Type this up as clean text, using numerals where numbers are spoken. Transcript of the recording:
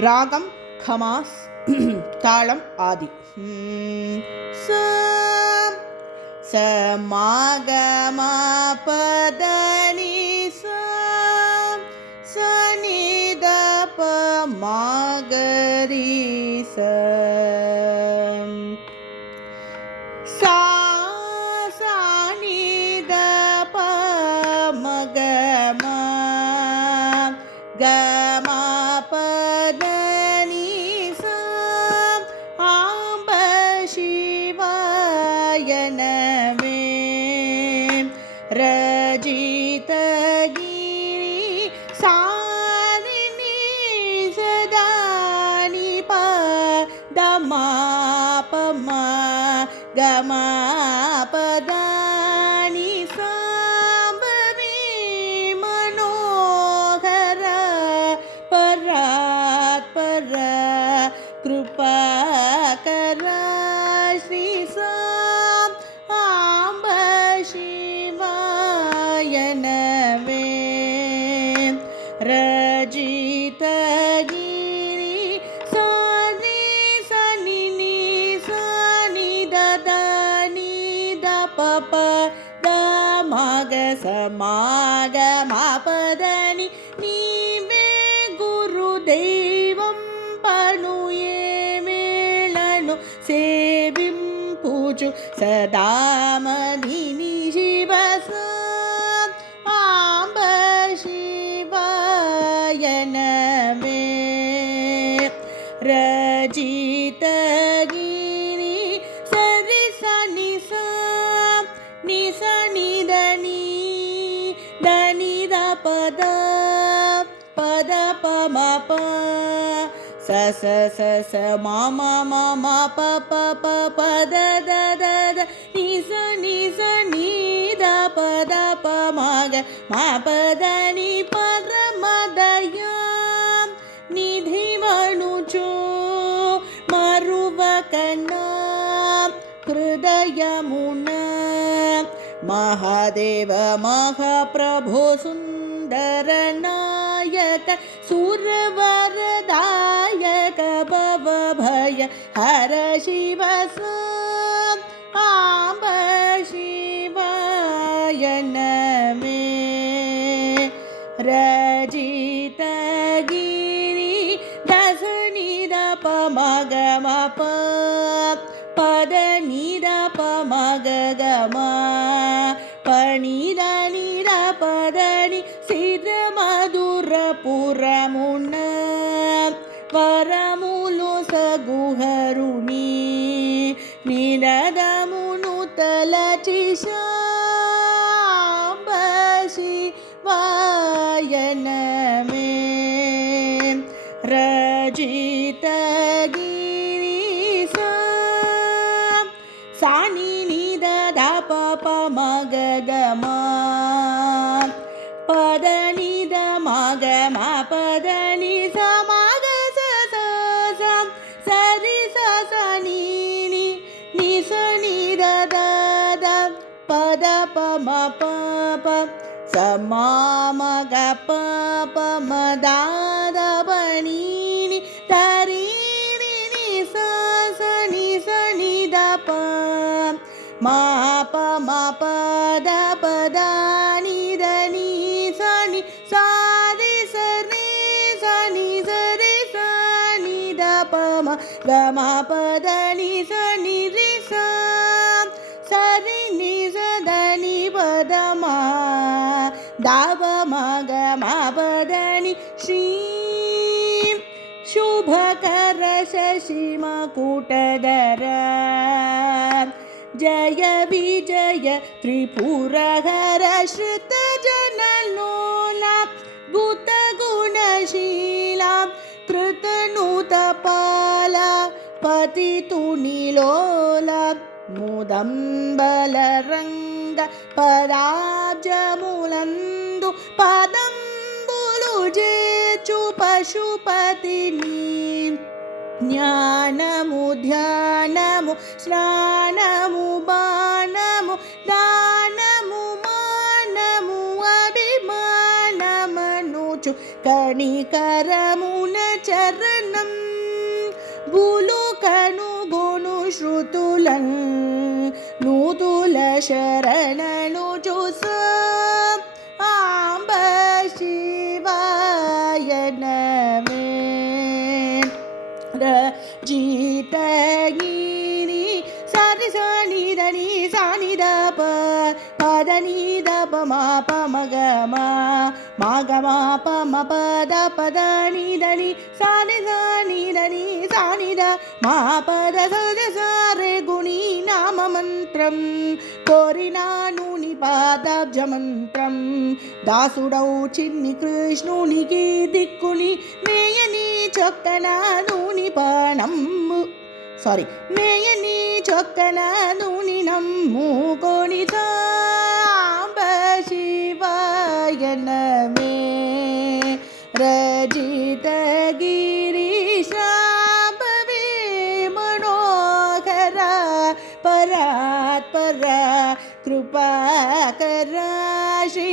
ராகம் கமாஸ், தாளம் ஆதி. சமாகமா பதனி சனித பமாகரி சானித பமகமா கமா பதனி ஆம்ப சிவாய நமே ரஜிதகிரி சாரிணி சதானி பதமா பமா கமா பதானி சாம்பவி மனோகர பராத் பர கிருபாகர ஸ்ரீ சாம் ஆம்ப சிவாய நமே ரஜிதகிரி சாரி சனி நி சனி ததனி த பப த மக சமாக மபதனி நீவே குரு தெய்வம் பனுயே மேளனு சேவிம் பூஜு சதாமதினி சிவச ஆம்ப சிவாய நமே ரஜிதகிரி சரி சனி நிசனி தனி தனி த பத பத பம ப ச ச ச ச மம மம ப ப ப பத த த த நிச நிச நீ த பத ப மக ம பத நி பரமதயம் நிதி மனுஜோ மருவகனா ஹிருதயமுன மகாதேவ மகாபிரபு சுந்தரநாயக சுரவரதாயக பவபய ஹர சிவச ஆம்ப சிவாய நமே ரஜிதகிரி தசனித பமக மப பதனித பமக கமா பணித நிர பதனி சித மதுர புரமுன வரமுలు సగుహరుని నిరదమును తలచి శాంబ శివాయ నమే రజితగిరి సాని నిద ద ప మగ గమా పదని ద మగ మ పదని సమగ స సరి స సని ని స ని ద ద ద పద ప మ ప ప సమా మగ ప ప మ ద ద పని ని తరి ని ని స స ని ద ప మా ప మ ప ద ప ద ని ద ని స ని సా రి స రి స ని స రి స ని ద ప మ గ మ ప ద ని స ని రి స స రి ని స ద ని ప ద మ ద ప మ గ మ ప ద ని శ్రీ శుభకర శశి మకుటధర జయ విజయ త్రిపురహర శ్రుత జనలోల భూత గుణశీల కృతనూత పాల పతితునిలోల ముదంబల రంగ పరాజములందు పదంబులు జేచు పశుపతిని జ్ఞానము ధ్యానము స్నానము బాణము దానము మానము అభిమానమనుచు కణికరమున చరణం భూలు కనుగొను శృతులన్ నూతుల శరణను చూస ఆంబ శివాయ నమే రజితగిరి సరి సని దని సని దప పదని దప మా పమగ మగ పమ పద పదని దని సని సని దని సని ద మా పద సద సరే గుణి నామ మంత్రం కోరినాను ని పాదాబ్జ మంత్రం దాసుడౌ చిన్ని కృష్ణునికి దిక్కుని మేయని చొక్కనానుని పణమ్ము మేయని చొక్కనానుని నమ్ముకొని సాంబ శివాయ నమే రజితగిరీశ భవే మనోహర పరాత్పర కృపాకర శ్రీ